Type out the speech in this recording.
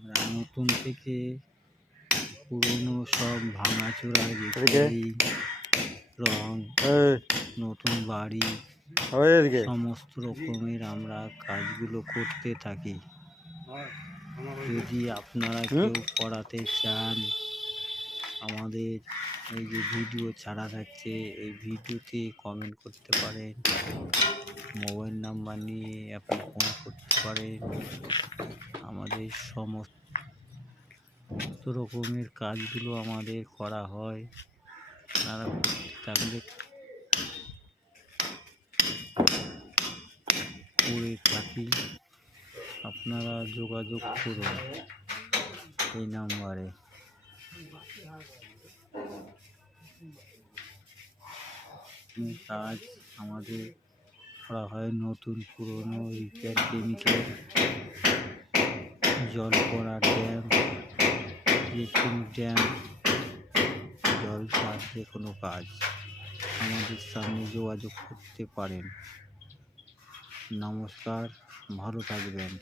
আমরা নতুন থেকে পুরনো সব ভাঙাচোরা রিপেয়ারিং, রং, নতুন বাড়ি সমস্ত রকমের আমরা কাজগুলো করতে থাকি। যদি আপনারা কেউ করাতে চান, আমাদের এই যে ভিডিও ছাড়া থাকছে এই ভিডিওতে কমেন্ট করতে পারেন, মোবাইল নাম্বার নিয়ে আপনি ফোন করতে পারেন। আমাদের সমস্ত রকমের কাজগুলো আমাদের করা হয়, আপনারা করতে থাকলে করে থাকি। আপনারা যোগাযোগ করুন এই নাম্বারে। কাজ আমাদের করা হয় নতুন পুরনো রিপেয়ার, কেমিক্যাল, জল পড়া ড্যাম, যে কোনো ড্যাম, জল ছাড়, যে কোনো কাজ আমাদের সামনে যোগাযোগ করতে পারেন। নমস্কার, ভালো থাকবেন।